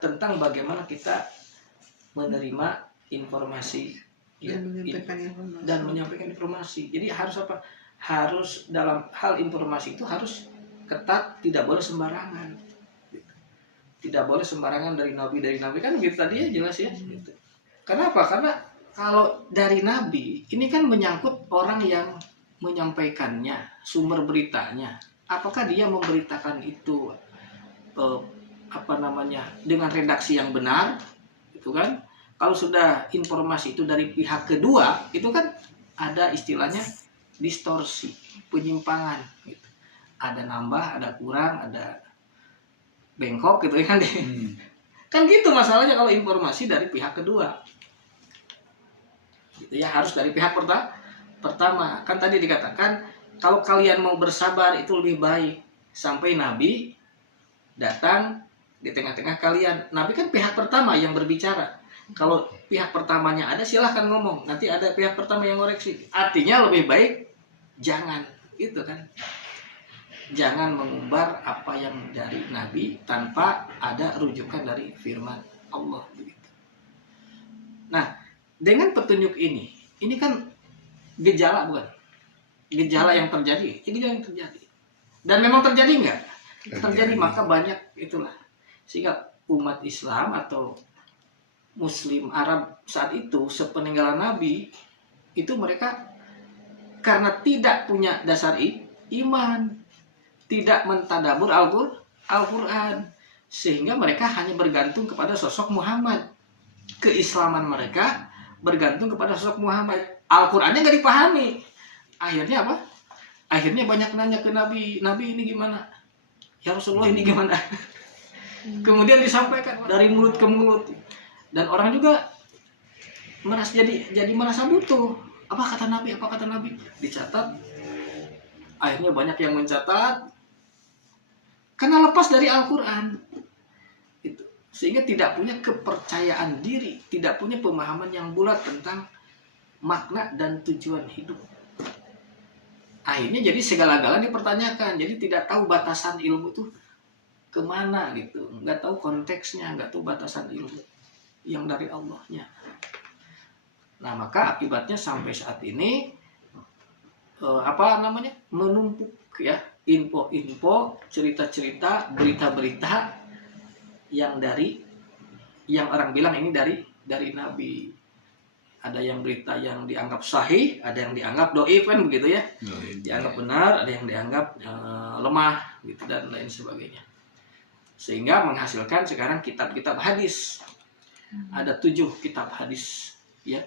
tentang bagaimana kita menerima informasi dan menyampaikan informasi. Jadi harus apa? Harus dalam hal informasi itu harus ketat, tidak boleh sembarangan. Tidak boleh sembarangan dari nabi kan gitu tadi ya, jelas ya. Gitu. Kenapa? Karena kalau dari nabi ini kan menyangkut orang yang menyampaikannya, sumber beritanya. Apakah dia memberitakan itu dengan redaksi yang benar, gitu kan? Kalau sudah informasi itu dari pihak kedua, itu kan ada istilahnya distorsi, penyimpangan. Gitu. Ada nambah, ada kurang, ada bengkok gitu kan. Kan gitu masalahnya kalau informasi dari pihak kedua. Gitu ya, harus dari pihak pertama. Kan tadi dikatakan kalau kalian mau bersabar itu lebih baik sampai Nabi datang di tengah-tengah kalian. Nabi kan pihak pertama yang berbicara. Kalau pihak pertamanya ada silahkan ngomong, nanti ada pihak pertama yang ngoreksi. Artinya lebih baik jangan, gitu kan. Jangan mengumbar apa yang dari Nabi tanpa ada rujukan dari firman Allah, begitu. Nah, dengan petunjuk ini kan gejala bukan? Gejala yang terjadi, gejala yang terjadi. Dan memang terjadi enggak? Terjadi, maka banyak itulah. Sehingga umat Islam atau Muslim Arab saat itu sepeninggalan Nabi itu mereka karena tidak punya dasar iman, tidak mentadabur Al-Quran, sehingga mereka hanya bergantung kepada sosok Muhammad. Keislaman mereka bergantung kepada sosok Muhammad. Al-Qurannya nggak dipahami. Akhirnya apa? Akhirnya banyak nanya ke Nabi ini gimana? Ya Rasulullah ini gimana? Kemudian disampaikan dari mulut ke mulut. Dan orang juga merasa butuh. Apa kata Nabi? Dicatat. Akhirnya banyak yang mencatat. Karena lepas dari Al-Quran. Itu. Sehingga tidak punya kepercayaan diri. Tidak punya pemahaman yang bulat tentang makna dan tujuan hidup. Akhirnya jadi segala-gala dipertanyakan. Jadi tidak tahu batasan ilmu itu kemana gitu. Nggak tahu konteksnya. Nggak tahu batasan ilmu yang dari Allahnya. Nah, maka akibatnya sampai saat ini menumpuk ya info-info, cerita-cerita, berita-berita yang orang bilang ini dari Nabi. Ada yang berita yang dianggap sahih, ada yang dianggap dhaif kan begitu ya. Dianggap benar, ada yang dianggap lemah gitu dan lain sebagainya. Sehingga menghasilkan sekarang kitab-kitab hadis. Ada 7 kitab hadis ya,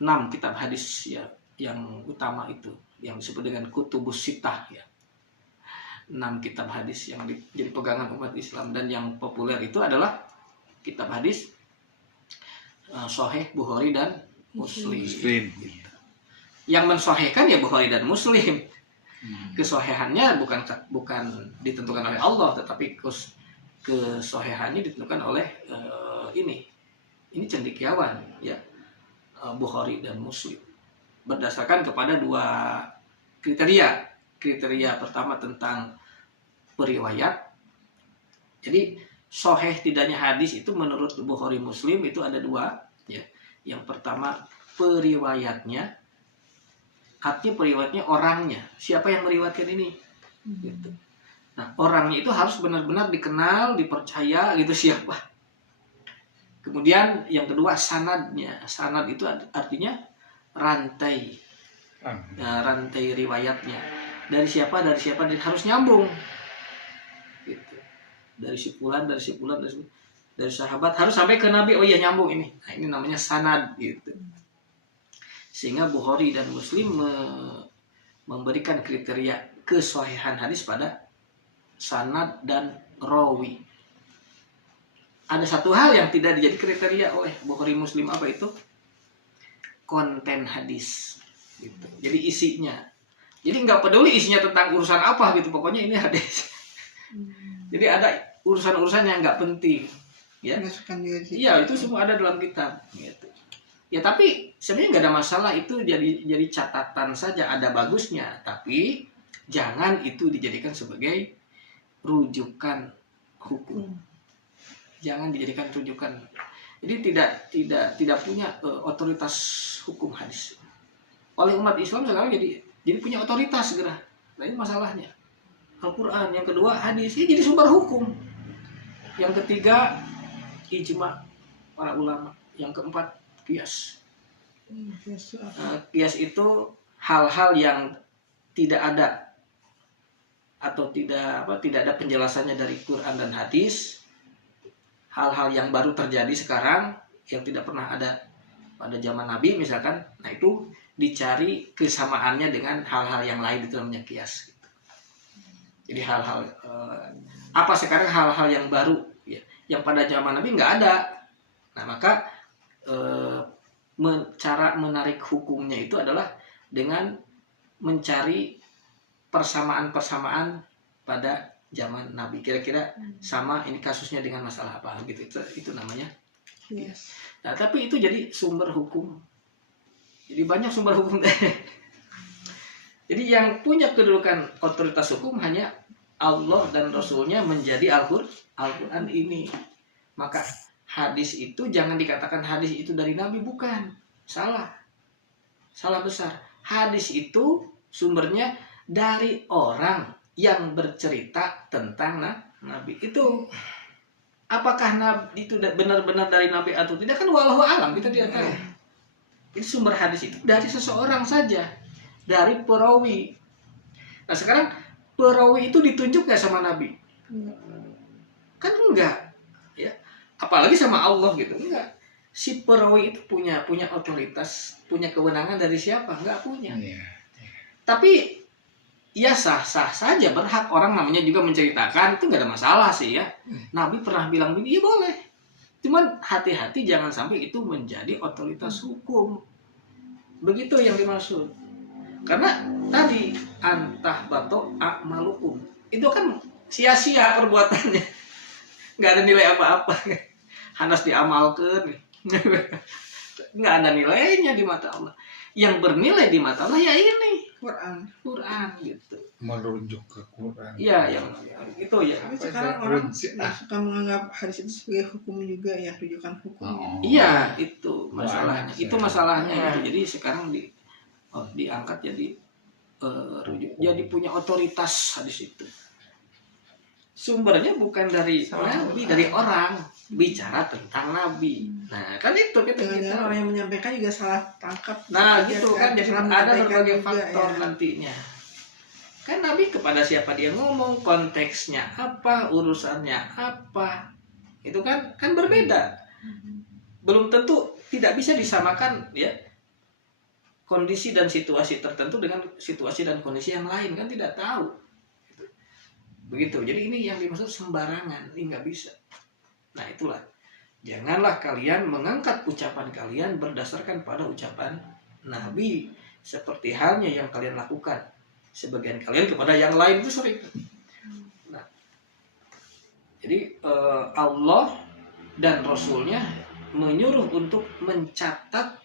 6 kitab hadis ya yang utama itu yang disebut dengan kutubus sittah ya, 6 kitab hadis yang jadi pegangan umat Islam. Dan yang populer itu adalah kitab hadis Sahih Bukhari dan Muslim. Gitu. Yang mensahihkan ya Bukhari dan Muslim. Kesahihannya bukan ditentukan oleh Allah, tetapi kesahihannya ditentukan oleh ini cendekiawan ya, Bukhari dan Muslim, berdasarkan kepada 2 kriteria. Kriteria pertama tentang periwayat. Jadi sahih tidaknya hadis itu menurut Bukhari Muslim itu ada 2 ya. Yang pertama periwayatnya, artinya periwayatnya orangnya, siapa yang meriwayatkan ini gitu. Nah, orangnya itu harus benar-benar dikenal, dipercaya gitu siapa. Kemudian yang kedua sanadnya. Sanad itu artinya rantai. Rantai riwayatnya. Dari siapa harus nyambung. Gitu. Dari si fulan, dari sahabat harus sampai ke Nabi. Oh iya nyambung ini. Nah, ini namanya sanad gitu. Sehingga Bukhari dan Muslim memberikan kriteria kesahihan hadis pada sanad dan rawi. Ada satu hal yang tidak dijadi kriteria oleh Bukhari Muslim, apa itu? Konten hadis gitu. Jadi isinya. Jadi nggak peduli isinya tentang urusan apa gitu, pokoknya ini hadis. Jadi ada urusan-urusan yang nggak penting ya. Iya, itu semua ada dalam kitab gitu. Ya tapi sebenarnya nggak ada masalah, itu jadi catatan saja, ada bagusnya, tapi jangan itu dijadikan sebagai rujukan hukum. jangan dijadikan rujukan. Jadi tidak punya otoritas hukum hadis. Oleh umat Islam sekarang jadi punya otoritas segera. Nah ini masalahnya. Al-Quran, yang kedua hadis, ini jadi sumber hukum. Yang ketiga ijma para ulama. Yang keempat qiyas. Qiyas itu hal-hal yang tidak ada atau tidak ada penjelasannya dari Quran dan hadis. Hal-hal yang baru terjadi sekarang yang tidak pernah ada pada zaman Nabi misalkan, nah itu dicari kesamaannya dengan hal-hal yang lain, itu namanya qiyas. Jadi hal-hal apa sekarang hal-hal yang baru ya, yang pada zaman Nabi nggak ada. Nah maka cara menarik hukumnya itu adalah dengan mencari persamaan-persamaan pada zaman Nabi, kira-kira sama ini kasusnya dengan masalah apa gitu, itu namanya. Yes. Nah tapi itu jadi sumber hukum, jadi banyak sumber hukum. Jadi yang punya kedudukan otoritas hukum hanya Allah dan Rasulnya menjadi Al-Quran ini. Maka hadis itu jangan dikatakan hadis itu dari Nabi, bukan, salah besar. Hadis itu sumbernya dari orang yang bercerita tentang Nabi itu. Apakah Nabi itu benar-benar dari Nabi atau tidak kan wallahu alam, kita tidak tahu. Ini sumber hadis itu dari seseorang saja, dari perawi. Nah sekarang perawi itu ditunjuk nggak sama Nabi? Kan enggak, ya. Apalagi sama Allah gitu, enggak. Si perawi itu punya otoritas, punya kewenangan dari siapa? Enggak punya. Tapi ya sah-sah saja, berhak orang namanya juga menceritakan, itu nggak ada masalah sih ya. Nabi pernah bilang begini, ya boleh. Cuman hati-hati jangan sampai itu menjadi otoritas hukum. Begitu yang dimaksud. Karena tadi antah bato a'malukum, itu kan sia-sia perbuatannya, nggak ada nilai apa-apa. Hanas diamalkan, nggak ada nilainya di mata Allah. Yang bernilai di mata Allah ya ini Quran gitu. Merujuk ke Quran. Iya, yang itu ya. Tapi sekarang orang suka menganggap hadis itu sebagai hukum juga ya, rujukan hukum. Iya, itu masalahnya. Itu masalahnya gitu. Jadi sekarang diangkat jadi rujuk, jadi punya otoritas hadis itu. Sumbernya bukan dari Nabi, dari orang bicara tentang Nabi. Nah, kan itu kita orang yang menyampaikan juga salah tangkap. Nah, gitu kan, jadi ada berbagai faktor ya. Nantinya. Kan Nabi kepada siapa dia ngomong, konteksnya apa, urusannya apa. Itu kan berbeda. Belum tentu, tidak bisa disamakan ya kondisi dan situasi tertentu dengan situasi dan kondisi yang lain, kan tidak tahu. Begitu. Jadi ini yang dimaksud sembarangan, ini nggak bisa. Nah itulah, janganlah kalian mengangkat ucapan kalian berdasarkan pada ucapan Nabi, seperti halnya yang kalian lakukan sebagian kalian kepada yang lain itu sering. Nah, jadi Allah dan Rasulnya menyuruh untuk mencatat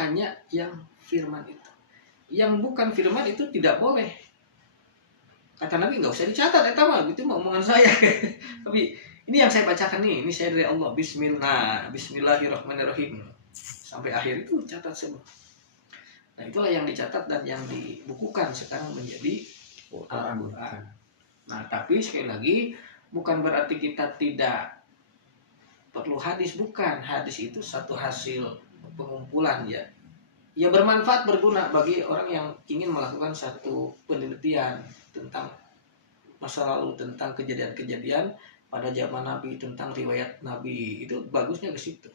hanya yang firman itu, yang bukan firman itu tidak boleh. Kata Nabi nggak usah dicatat, itu mah gitu omongan saya. Tapi ini yang saya bacakan nih, ini saya dari Allah. Bismillahirrahmanirrahim. Sampai akhir itu catat semua. Nah itulah yang dicatat dan yang dibukukan sekarang menjadi Al-Quran. Nah tapi sekali lagi bukan berarti kita tidak perlu hadis, bukan. Hadis itu satu hasil pengumpulan ya. Ya bermanfaat, berguna bagi orang yang ingin melakukan satu penelitian tentang masa lalu, tentang kejadian-kejadian pada zaman Nabi, tentang riwayat Nabi. Itu bagusnya ke situ.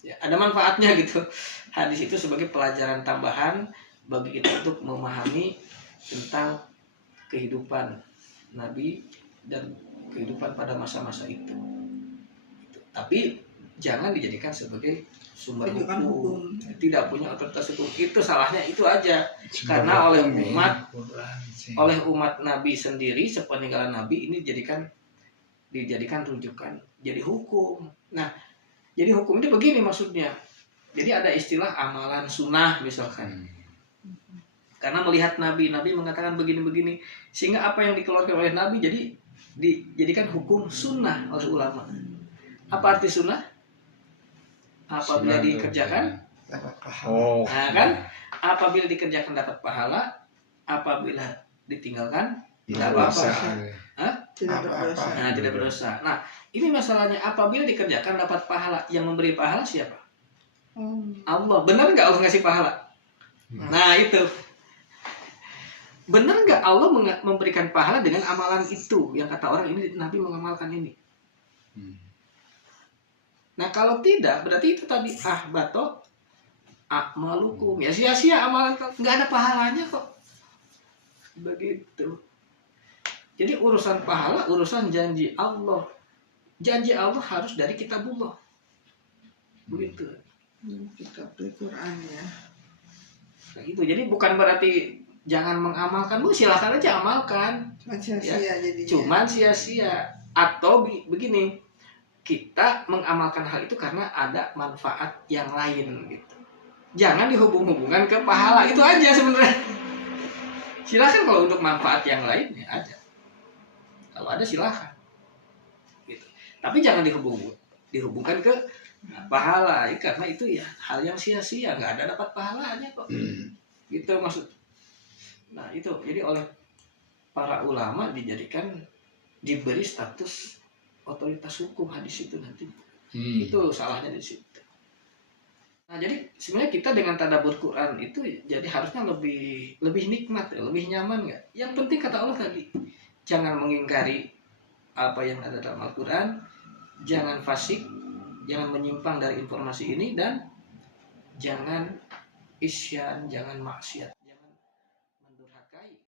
Ya, ada manfaatnya gitu. Hadis itu sebagai pelajaran tambahan bagi kita untuk memahami tentang kehidupan Nabi dan kehidupan pada masa-masa itu. Tapi jangan dijadikan sebagai sumber hukum. Tidak punya otoritas hukum. Itu salahnya itu aja. Karena oleh umat Nabi sendiri sepeninggalan Nabi ini dijadikan rujukan, jadi hukum. Nah, jadi hukum ini begini maksudnya. Jadi ada istilah amalan sunnah misalkan. Karena melihat Nabi mengatakan begini-begini, sehingga apa yang dikeluarkan oleh Nabi jadi dijadikan hukum sunnah oleh ulama. Apa arti sunnah? Apabila Sunnah itu dikerjakan, Dapat pahala. Oh. nah kan? Apabila dikerjakan dapat pahala, apabila ditinggalkan tidak apa-apa. Dosa. Tidak berdosa. Nah, tidak berdosa. Nah, ini masalahnya apabila dikerjakan dapat pahala, yang memberi pahala siapa? Oh. Allah. Benar nggak Allah ngasih pahala? Nah, itu. Benar nggak Allah memberikan pahala dengan amalan itu? Yang kata orang ini Nabi mengamalkan ini. Hmm. Nah, kalau tidak, berarti itu tadi batok malukum. Ya sia-sia amalan, nggak ada pahalanya kok. Begitu. Jadi urusan pahala, urusan janji Allah. Janji Allah harus dari kitabullah. Begitu. Kitab Al-Quran ya. Nah, itu. Jadi bukan berarti jangan mengamalkan. Lu silakan aja amalkan. Cuman sia-sia jadinya. Cuman sia-sia. Atau begini, kita mengamalkan hal itu karena ada manfaat yang lain gitu. Jangan dihubung-hubungkan ke pahala. Itu aja sebenarnya. Silakan kalau untuk manfaat yang lain ya ada. Kalau ada silakan. Gitu. Tapi jangan dihubungkan ke pahala ya, karena itu ya hal yang sia-sia, nggak ada dapat pahalanya kok. Gitu maksud. Nah, itu jadi oleh para ulama diberi status otoritas hukum hadis itu nanti. Itu salahnya di situ. Nah, jadi sebenarnya kita dengan tadabbur Quran itu jadi harusnya lebih nikmat, lebih nyaman nggak? Yang penting kata Allah tadi, jangan mengingkari apa yang ada dalam Al-Quran, jangan fasik, jangan menyimpang dari informasi ini, dan jangan isyan, jangan maksiat